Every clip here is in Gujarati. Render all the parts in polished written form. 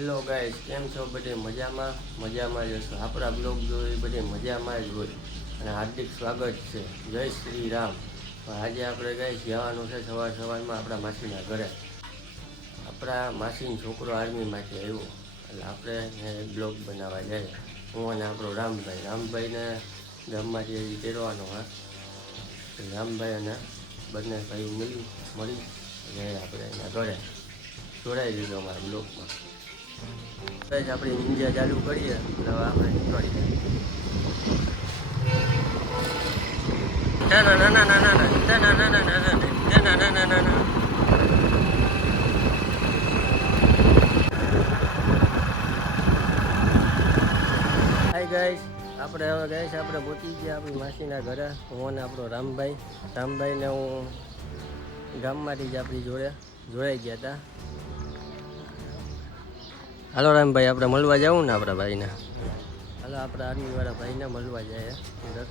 હેલો ગાઈસ, કેમ છો? બધે મજામાં જ હશો. આપણા બ્લોગ જોઈ બધે મજામાં જ હોય અને હાર્દિક સ્વાગત છે. જય શ્રી રામ. આજે આપણે ગાઈસ જવાનું છે સવારમાં આપણા માસીના ઘરે. આપણા માસીનો છોકરો આર્મીમાંથી આવ્યો એટલે આપણે બ્લોગ બનાવવા જાય. હું અને આપણો રામભાઈને ગામમાંથી હજી તેડવાનો હા. રામભાઈ અને બંને ભાઈ મળી જાય આપણે એના ઘરે. જોડાઈ દીધો અમારા બ્લોગમાં. આપણે ઇન્ડિયા ચાલુ કરીએ એટલે આપણે નીકળીએ. હાય ગાઈસ, આપણે પહોંચી ગયા આપણી માસીના ઘરે. હું અને આપણો રામભાઈને હું ગામમાંથી જ આપણી જોડે જોડાઈ ગયા હતા. હાલો રામભાઈ, આપણે મળવા જવું ને આપણા ભાઈને. હાલો આપણા આર્મીવાળા ભાઈને મળવા જાય અંદર.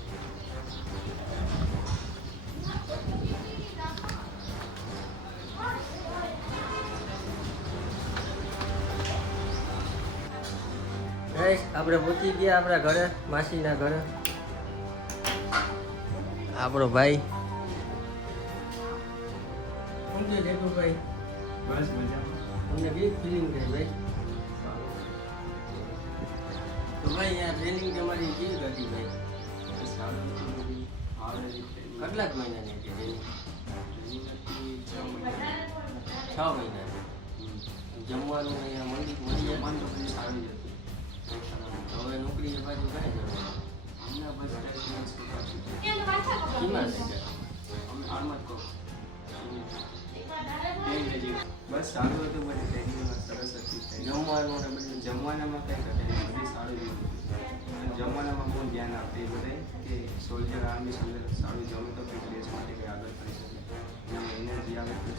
આપણે પહોંચી ગયા આપણા ઘરે, માસીના ઘરે. આપણો ભાઈ શું છે જેઠુભાઈ? બસ મજામાં. તમને કેવી ફિલિંગ થઈ ભાઈ? તો ભાઈ અહીંયા ટ્રેનિંગ તમારી કેવી હતી ભાઈ? કેટલાક મહિનાની હતી ટ્રેનિંગ? 6 મહિનાની. જમવાનું અહીંયા મળી જાય? સારી હતી. હવે નોકરીએ બાજુ કાંઈ જવાનું? હમણાં બસ કેમાં થઈ જાય? અમે આર્મર કહો બસ સારું હતું. બધી ટ્રેનિંગમાં સરસ હતી. જમવાનું ને બધું જમવાનામાં કંઈ ઘટે નહીં, બધી સારું જ હતું. જમવાનામાં બહુ ધ્યાન આપે બધે કે સોલ્જર આર્મી સોલ્જર સારું જમે તો કંઈક દેશ માટે કંઈ આગળ કરી શકે. એનર્જી આવે તો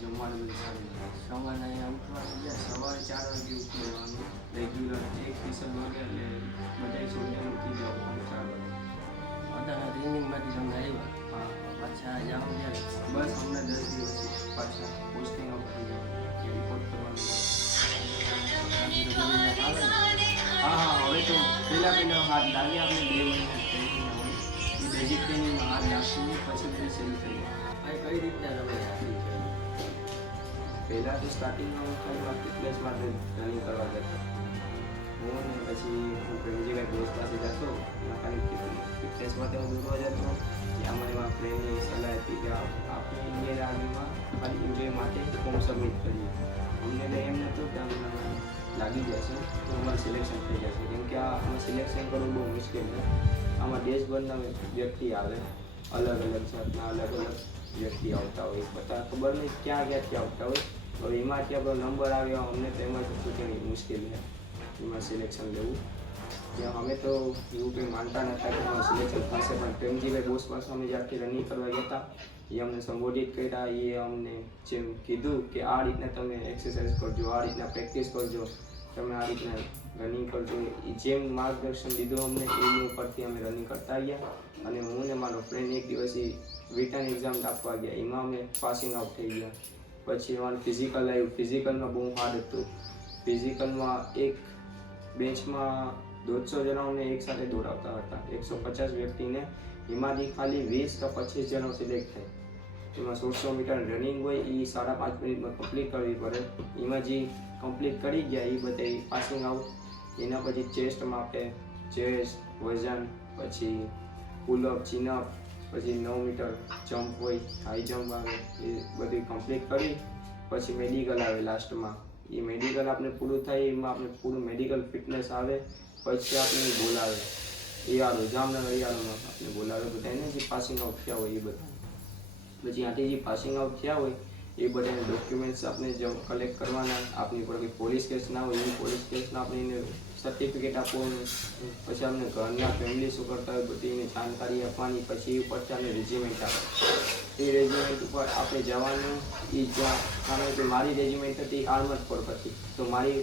જમવાનું બધું સારું. સવારે અહીંયા ઉઠવાનું જાય. સવારે 4 વાગે ઉઠી જવાનું રેગ્યુલર. એક ફીસલ વાગે એટલે બધા સોલ્જર ઉઠી જવાનું 4 વાગે. પોતાના ટ્રેનિંગમાંથી તમે આવ્યા હા, પાછા જાઓ ત્યારે બસ હમણાં 10 દિવસ પાછા પોસ્ટિંગ આઉટ થઈ જવાનું કે રિપોર્ટ કરવાનું. હા, હવે તો પહેલાં હાથ લાગે આપણે 2 મહિના ટ્રેનિંગમાં હોય. એ બેઝિક ટ્રેનિંગમાં હાથ લાગતું પછી બધું શરૂ થઈ જાય. ભાઈ કઈ રીતના તમે આપી છે? પહેલાં તો સ્ટાર્ટિંગમાં હું ખાલી ફિટનેસ માટે રનિંગ કરવા જતો. હું ને પછી હું પ્રેમજીભાઈ દોસ્ત પાસે જતો. એમાં ખાલી ફિટનેસ માટે હું દોરવા જતો. ત્યાં મને મારા ફ્રેન્ડની સલાહ હતી કે આપણે ઇન્ડિયન આર્મીમાં ખાલી એન્જોય માટે ફોર્મ સબમિટ કરીએ. અમને તો એમ નહોતું કે અમને લાગી જશે તો અમારું સિલેક્શન થઈ જશે. કેમ કે આમાં સિલેક્શન કરવું બહુ મુશ્કેલ છે. આમાં દેશભરના વ્યક્તિ આવે, અલગ અલગ જાતના અલગ અલગ વ્યક્તિ આવતા હોય. બધા ખબર નહીં ક્યાંથી આવતા હોય. હવે એમાંથી આપણો નંબર આવ્યો અમને તો એમાં ચૂંટણી મુશ્કેલ છે એમાં સિલેક્શન લેવું. ત્યાં અમે તો એવું કંઈ માનતા નહોતા કે અમારું સિલેક્શન થશે. પણ પ્રેમજીભાઈ બોસ પાસે અમે જ્યારથી રનિંગ કરવા ગયા હતા એ અમને સંબોધિત કર્યા. એ અમને જેમ કીધું કે આ રીતના તમે એક્સરસાઇઝ કરજો, આ રીતના પ્રેક્ટિસ કરજો, તમે આ રીતના રનિંગ કરજો. એ જેમ માર્ગદર્શન દીધું અમને એની ઉપરથી અમે રનિંગ કરતા ગયા. અને હું ને મારો ફ્રેન્ડ એક દિવસ રિટર્ન એક્ઝામ આપવા ગયા. એમાં અમે પાસિંગ આઉટ થઈ ગયા. પછી અમારું ફિઝિકલ આવ્યું. ફિઝિકલમાં બહુ હાર્ડ હતું. ફિઝિકલમાં એક બેન્ચમાં 150 જણાઓને એકસાથે દોડાવતા હતા. 150 વ્યક્તિને. એમાંથી ખાલી 20 કે 25 જણાઓ સિલેક્ટ થાય. એમાં 100 મીટર રનિંગ હોય એ 5.5 મિનિટમાં કમ્પ્લીટ કરવી પડે. એમાં જે કમ્પ્લીટ કરી ગયા એ બધા પાસિંગ આઉટ. એના પછી ચેસ્ટમાં આપણે ચેસ્ટ, વજન, પછી પુલઅપ, ચીનઅપ, પછી 9 મીટર જમ્પ હોય, હાઈ જમ્પ આવે, એ બધું કમ્પ્લીટ કરી પછી મેડિકલ આવે લાસ્ટમાં. એ મેડિકલ આપણે પૂરું થાય એમાં આપણે પૂરું મેડિકલ ફિટનેસ આવે. પછી આપણે બોલાવે જામનગર યાળોમાં આપણે બોલાવે બધાને જે પાસિંગ આઉટ થયા હોય એ બધા. પછી ત્યાંથી જે પાસિંગ આઉટ થયા હોય એ બધાને ડોક્યુમેન્ટ્સ આપણે કલેક્ટ કરવાના. આપણી પર કોઈ પોલીસ કેસ ના હોય એ પોલીસ કેસના આપણે એને સર્ટિફિકેટ આપવાનું. પછી આપણે ઘરના ફેમિલી શું કરતા હોય બધી એને જાણકારી આપવાની. પછી એ ઉપરથી આપણે રેજિમેન્ટ આપે. એ રેજિમેન્ટ ઉપર આપણે જવાનું. એ જ્યાં કારણ કે મારી રેજિમેન્ટ હતી આર્મર કોર હતી. તો મારી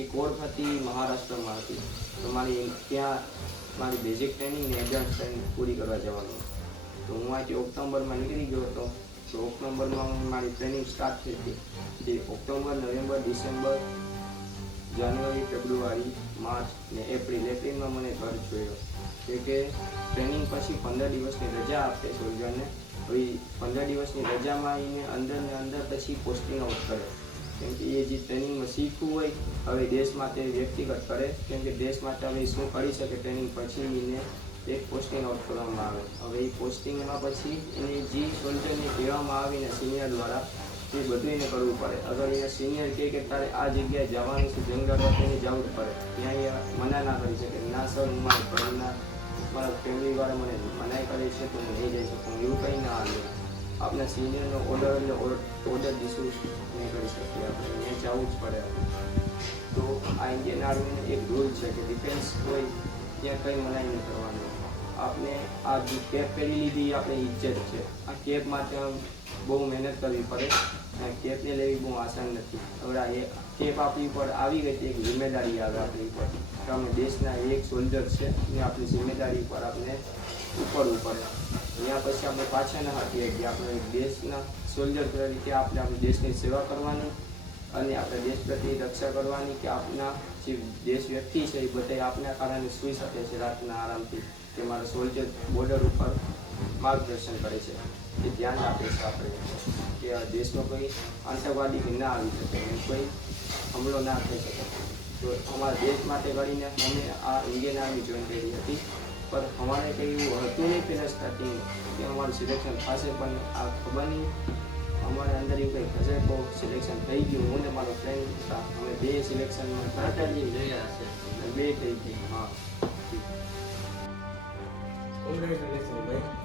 એ કોર હતી મહારાષ્ટ્રમાં હતી. તો ત્યાં મારી બેઝિક ટ્રેનિંગ ને એડવાન્સ ટ્રેનિંગ પૂરી કરવા જવાનું. તો હું અહીંથી ઓક્ટોબરમાં નીકળી ગયો હતો. તો ઓક્ટોબરમાં મારી ટ્રેનિંગ સ્ટાર્ટ થઈ હતી. જે ઓક્ટોબર, નવેમ્બર, ડિસેમ્બર ફેબ્રુઆરી, માર્ચ ને એપ્રિલમાં મને ઘર જોયો કે ટ્રેનિંગ પછી 15 દિવસની રજા આપે સોલ્જરને. હવે 15 દિવસની રજામાં એને અંદર પછી પોસ્ટિંગ આઉટ કરે, કેમ કે એ જે ટ્રેનિંગમાં શીખવું હોય હવે દેશ માટે વ્યક્તિગત કરે, કેમ કે દેશ માટે હવે શું કરી શકે ટ્રેનિંગ પછી એને એક પોસ્ટિંગ આઉટ કરવામાં આવે. હવે એ પોસ્ટિંગમાં પછી એને જે સોલ્જરને કહેવામાં આવીને સિનિયર દ્વારા એ બધું એને કરવું પડે. અગર એને સિનિયર કહે કે તારે આ જગ્યાએ જવાનું છે જંગલમાં, એને જવું જ પડે. ત્યાં એ મના ના કરી શકે, ના સર હું મારા ઘરના મારા ફેમિલીવાળા મને મનાઈ કરે છે તો હું નહીં જઈ શકું, એવું કંઈ ના આવે. આપણા સિનિયરનો ઓર્ડર એટલે ઓર્ડર ડિસ્યુઝ નહીં કરી શકીએ, આપણે ત્યાં જવું જ પડે. તો આ ઇન્ડિયન આર્મીનો એક રૂલ છે કે ડિફેન્સ હોય ત્યાં કંઈ મનાઈ નહીં કરવાનું. આપણે આ જે કેપ પહેરી લીધી એ આપણી ઇજ્જત છે. આ કેપ માટે બહુ મહેનત કરવી પડે અને કેપને લેવી બહુ આસાન નથી. હવે આ કેપ આપણી ઉપર આવી ગઈ તો એક જિમ્મેદારી આવે આપણી ઉપર કે અમે દેશના એક સોલ્જર છે ને આપણી જિમ્મેદારી પર આપણે ઉપડવું પડે. ત્યાં પછી આપણે પાછા ના હટીએ કે આપણે દેશના સોલ્જર તરીકે આપણે આપણી દેશની સેવા કરવાની અને આપણે દેશ પ્રત્યે રક્ષા કરવાની, કે આપણા જે દેશ વ્યક્તિ છે એ બધા આપના કારણે સૂઈ શકે છે રાતના આરામથી, કે મારા સોલ્જર બોર્ડર ઉપર માર્ગદર્શન કરે છે. એ ધ્યાન આપે છે આપણે કે આ દેશમાં કોઈ આતંકવાદી ના આવી શકે, કોઈ હુમલો ના થઈ શકે. તો અમારા દેશ માટે કરીને અમે આ ઇન્ડિયન આર્મી જોઈન કરી હતી, પણ અમારે કંઈ એવું હતું નહીં પહેલાં સ્ટાર્ટિંગ કે અમારું સિલેક્શન થશે, પણ આ ખબર નહીં અમારે અંદર એવું કંઈ થશે તો સિલેક્શન થઈ ગયું. હું ને મારો ફ્રેન્ડ હતા, અમે બે સિલેક્શનમાં માતાજી જોયા હશે. બે થઈ ગઈ. હા, કોંગ્રેચ્યુલેશન ભાઈ.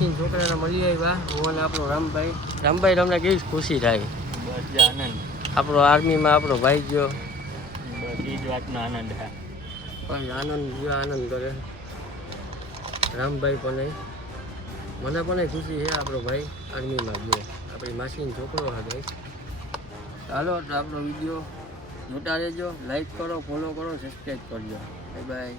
માસીન છોકરાને મળી આવ્યા હું અને આપણો રામભાઈ તમને કેવી ખુશી થાય? બસ આનંદ, આપણો આર્મીમાં આપણો ભાઈ ગયો, બસ એ જ વાતનો આનંદ છે. પણ આનંદ કરે રામભાઈ પણ મને પણ ખુશી છે આપણો ભાઈ આર્મીમાં ગયો, આપણી માસીનો છોકરો હા ભાઈ. ચાલો તો આપણો વિડીયો જોતા રહેજો, લાઈક કરો, ફોલો કરો, સબસ્ક્રાઈબ કરજો. Bye bye.